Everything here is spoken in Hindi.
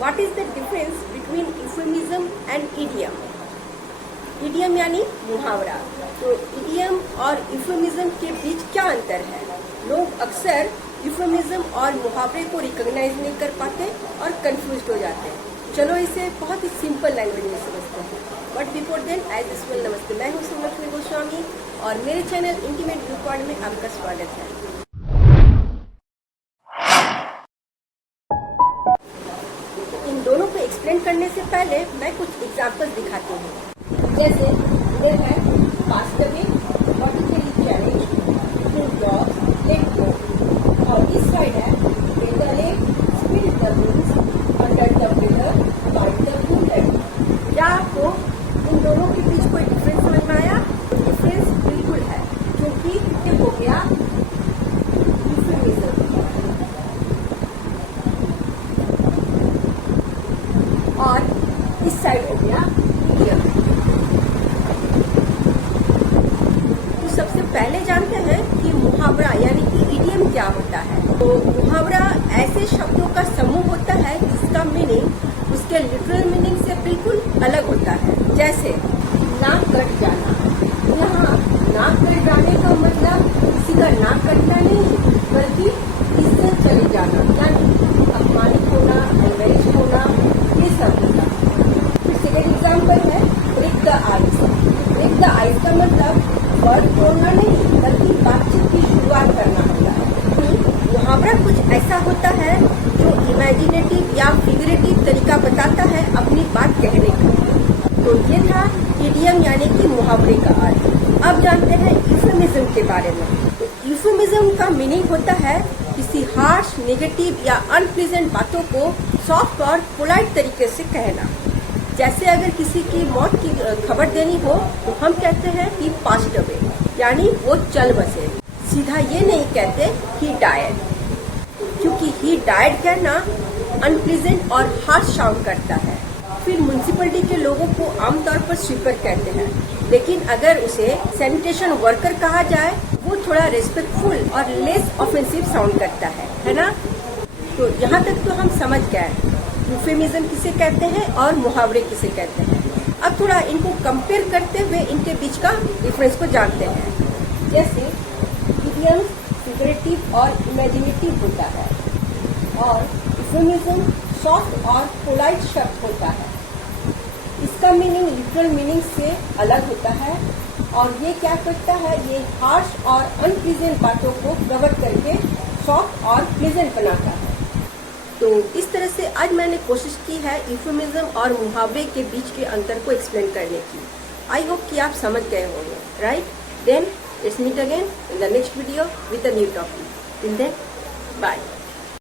What is the difference between euphemism and idiom? Idiom यानी मुहावरा। तो इडियम और यूफेमिज्म के बीच क्या अंतर है? लोग अक्सर यूफेमिज्म और मुहावरे को रिकॉग्नाइज नहीं कर पाते और कंफ्यूज हो जाते हैं। चलो इसे बहुत ही सिंपल लैंग्वेज में समझते हैं। But before then as usual नमस्ते, मैं हूँ सुलक्ष्मी गोस्वामी और मेरे चैनल इंटीमेट व्यू पॉइंट में आपका स्वागत है। इन दोनों को एक्सप्लेन करने से पहले मैं कुछ एग्जाम्पल दिखाती हूँ। जैसे इधर है pass the way, vertically challenged, full jobs, let go, और इस साइड है take the leg, spill the beans, under the pillar, bite the bullet. क्या आपको इन दोनों के बीच कोई डिफरेंस समझ में आया? डिफरेंस बिल्कुल है, क्योंकि ये हो गया यूफेमिज्म और इस साइड हो गया इडियम। सबसे पहले जानते हैं कि मुहावरा यानी कि इडियम क्या होता है। तो मुहावरा ऐसे शब्दों का समूह होता है जिसका मीनिंग उसके लिटरल मीनिंग से बिल्कुल अलग होता है। जैसे नाक कट जाना, यहाँ नाक कट जाने का मतलब किसी का नाक कटना नहीं बल्कि इससे चले जाना, यानी अपमानित होना, एम्बैरेस होना, ये सब होता है। फिर सेकेंड एग्जाम्पल है break the ice. Break the ice का मतलब वर्ड तोड़ना नहीं बल्कि बातचीत की शुरुआत करना होता है। मुहावरा कुछ ऐसा होता है जो इमेजिनेटिव या फिगरेटिव तरीका बताता है अपनी बात कहने का। तो ये था इडियम यानी कि मुहावरे का अर्थ। अब जानते हैं यूफेमिज्म के बारे में। तो यूफेमिज्म का मीनिंग होता है किसी हार्श, नेगेटिव या अनप्लीजेंट बातों को सॉफ्ट और पोलाइट तरीके से कहना। जैसे अगर किसी की मौत की खबर देनी हो तो हम कहते हैं कि पास्ड अवे, यानी वो चल बसे। सीधा ये नहीं कहते ही डायड, क्योंकि ही डायड कहना अनप्लीजेंट और हार्श साउंड करता है। फिर म्युनिसिपैलिटी के लोगों को आमतौर पर स्वीपर कहते हैं, लेकिन अगर उसे सैनिटेशन वर्कर कहा जाए वो थोड़ा रेस्पेक्टफुल और लेस ऑफेंसिव साउंड करता है ना। तो यहाँ तक तो हम समझ गए यूफेमिज्म किसे कहते हैं और मुहावरे किसे कहते हैं। अब थोड़ा इनको कंपेयर करते हुए इनके बीच का डिफरेंस को जानते हैं। जैसे इडियम फिगरेटिव और इमेजिनेटिव होता है और यूफेमिज्म सॉफ्ट और पोलाइट शब्द होता है। इसका मीनिंग लिटरल मीनिंग से अलग होता है और ये क्या करता है, ये हार्श और अनप्लीजेंट बातों को कवर करके सॉफ्ट और प्लीजेंट बनाता है। तो इस तरह से आज मैंने कोशिश की है यूफेमिज्म और मुहावरे के बीच के अंतर को एक्सप्लेन करने की। आई होप कि आप समझ गए होंगे, right? Then let's meet again in the next video with a new topic. Till then, bye.